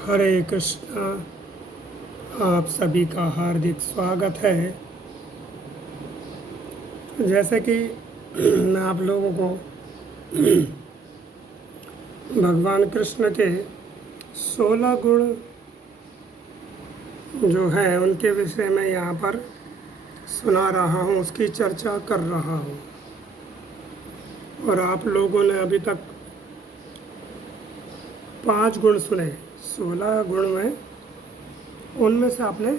हरे कृष्णा। आप सभी का हार्दिक स्वागत है। जैसे कि मैं आप लोगों को भगवान कृष्ण के 16 गुण जो हैं उनके विषय में यहाँ पर सुना रहा हूँ, उसकी चर्चा कर रहा हूँ। और आप लोगों ने अभी तक 5 गुण सुने। 16 गुण में उनमें से आपने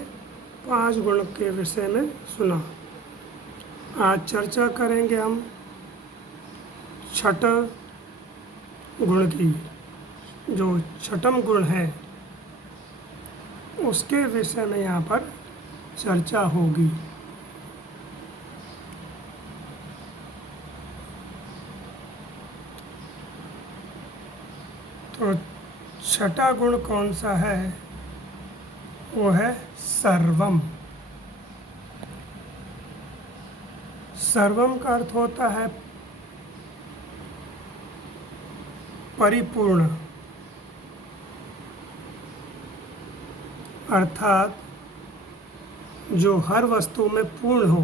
5 गुण के विषय में सुना। आज चर्चा करेंगे हम छठा गुण की। जो छठम गुण है उसके विषय में यहाँ पर चर्चा होगी। तो छठा गुण कौन सा है? वो है सर्वम। सर्वम का अर्थ होता है परिपूर्ण, अर्थात जो हर वस्तु में पूर्ण हो,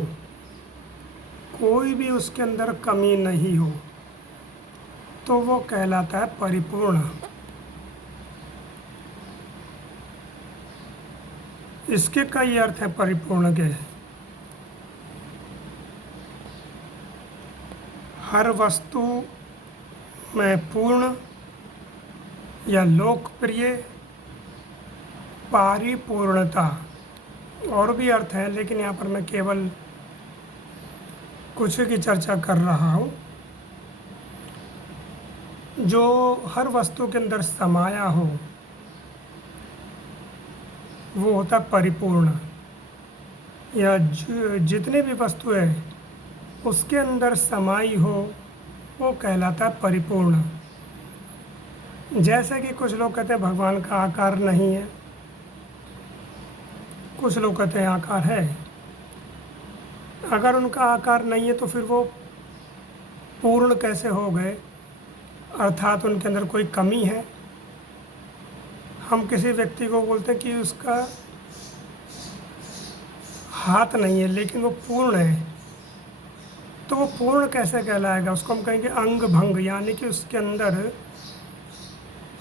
कोई भी उसके अंदर कमी नहीं हो, तो वो कहलाता है परिपूर्ण। इसके कई अर्थ हैं परिपूर्ण के। हर वस्तु में पूर्ण या लोकप्रिय, परिपूर्णता, और भी अर्थ हैं, लेकिन यहाँ पर मैं केवल कुछ की चर्चा कर रहा हूँ। जो हर वस्तु के अंदर समाया हो वो होता है परिपूर्ण। या जितनी भी वस्तु है उसके अंदर समाई हो वो कहलाता है परिपूर्ण। जैसे कि कुछ लोग कहते हैं भगवान का आकार नहीं है, कुछ लोग कहते हैं आकार है। अगर उनका आकार नहीं है तो फिर वो पूर्ण कैसे हो गए? अर्थात उनके अंदर कोई कमी है। हम किसी व्यक्ति को बोलते हैं कि उसका हाथ नहीं है लेकिन वो पूर्ण है, तो वो पूर्ण कैसे कहलाएगा? उसको हम कहेंगे अंग भंग, यानी कि उसके अंदर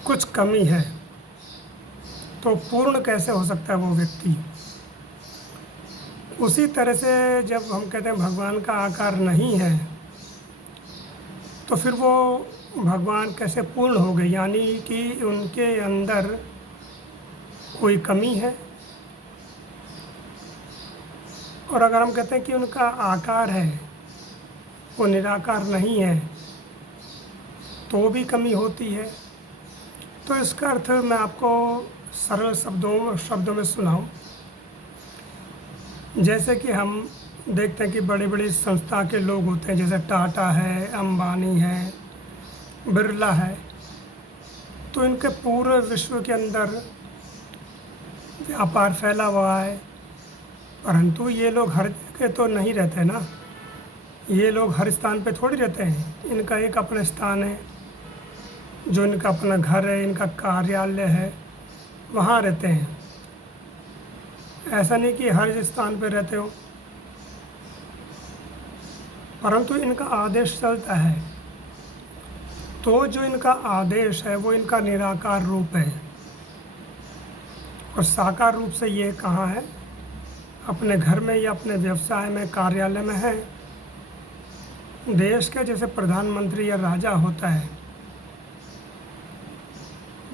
कुछ कमी है। तो पूर्ण कैसे हो सकता है वो व्यक्ति? उसी तरह से जब हम कहते हैं भगवान का आकार नहीं है तो फिर वो भगवान कैसे पूर्ण हो गए? यानी कि उनके अंदर कोई कमी है। और अगर हम कहते हैं कि उनका आकार है, वो निराकार नहीं है, तो भी कमी होती है। तो इसका अर्थ मैं आपको सरल शब्दों में सुनाऊं। जैसे कि हम देखते हैं कि बड़ी बड़ी संस्था के लोग होते हैं, जैसे टाटा है, अंबानी है, बिरला है। तो इनके पूरे विश्व के अंदर व्यापार फैला हुआ है, परंतु ये लोग हर जगह तो नहीं रहते ना। ये लोग हर स्थान पे थोड़ी रहते हैं। इनका एक अपना स्थान है, जो इनका अपना घर है, इनका कार्यालय है, वहाँ रहते हैं। ऐसा नहीं कि हर स्थान पे रहते हो, परंतु इनका आदेश चलता है। तो जो इनका आदेश है वो इनका निराकार रूप है, और साकार रूप से ये कहाँ है? अपने घर में या अपने व्यवसाय में, कार्यालय में है। देश के जैसे प्रधानमंत्री या राजा होता है,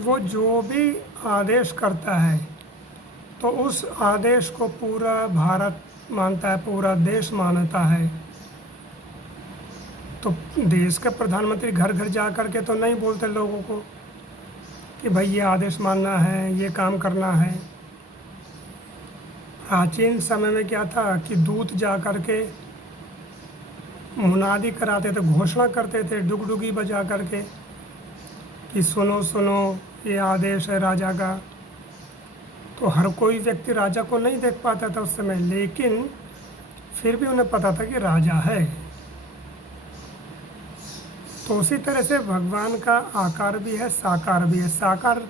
वो जो भी आदेश करता है तो उस आदेश को पूरा भारत मानता है, पूरा देश मानता है। तो देश के प्रधानमंत्री घर घर जा कर के तो नहीं बोलते लोगों को कि भाई ये आदेश मानना है, ये काम करना है। प्राचीन समय में क्या था कि दूत जा कर के मुनादी कराते थे, घोषणा करते थे डुगडुगी बजा करके कि सुनो सुनो ये आदेश है राजा का। तो हर कोई व्यक्ति राजा को नहीं देख पाता था उस समय, लेकिन फिर भी उन्हें पता था कि राजा है। तो उसी तरह से भगवान का आकार भी है, साकार भी है। साकार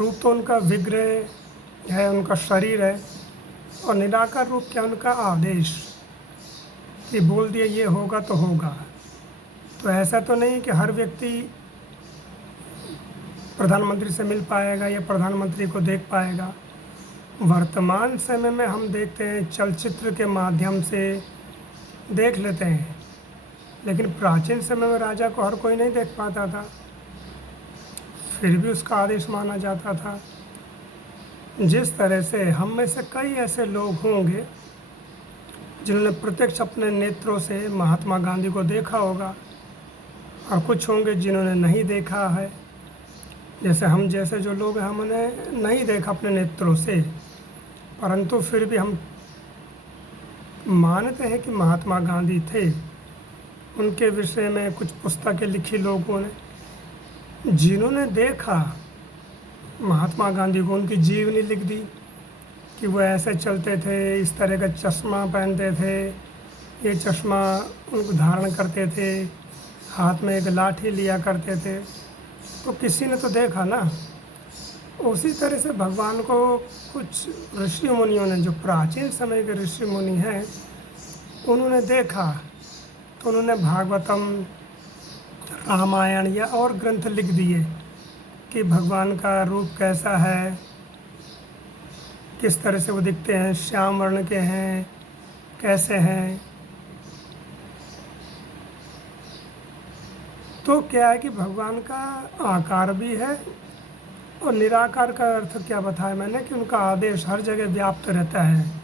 रूप तो उनका विग्रह है, उनका शरीर है, और निराकार रूप क्या, उनका आदेश कि बोल दिया ये होगा तो होगा। तो ऐसा तो नहीं कि हर व्यक्ति प्रधानमंत्री से मिल पाएगा या प्रधानमंत्री को देख पाएगा। वर्तमान समय में हम देखते हैं चलचित्र के माध्यम से देख लेते हैं, लेकिन प्राचीन समय में राजा को हर कोई नहीं देख पाता था, फिर भी उसका आदेश माना जाता था। जिस तरह से हम में से कई ऐसे लोग होंगे जिन्होंने प्रत्यक्ष अपने नेत्रों से महात्मा गांधी को देखा होगा, और कुछ होंगे जिन्होंने नहीं देखा है। जैसे हम जैसे जो लोग हैं, हमने नहीं देखा अपने नेत्रों से, परंतु फिर भी हम मानते हैं कि महात्मा गांधी थे। उनके विषय में कुछ पुस्तकें लिखी लोगों ने, जिन्होंने देखा महात्मा गांधी को, उनकी जीवनी लिख दी कि वो ऐसे चलते थे, इस तरह का चश्मा पहनते थे, ये चश्मा उनको धारण करते थे, हाथ में एक लाठी लिया करते थे। तो किसी ने तो देखा ना। उसी तरह से भगवान को कुछ ऋषि मुनियों ने, जो प्राचीन समय के ऋषि मुनि हैं, उन्होंने देखा, तो उन्होंने भागवतम, रामायण या और ग्रंथ लिख दिए कि भगवान का रूप कैसा है, किस तरह से वो दिखते हैं, श्याम वर्ण के हैं, कैसे हैं। तो क्या है कि भगवान का आकार भी है, और निराकार का अर्थ क्या बताया मैंने कि उनका आदेश हर जगह व्याप्त रहता है।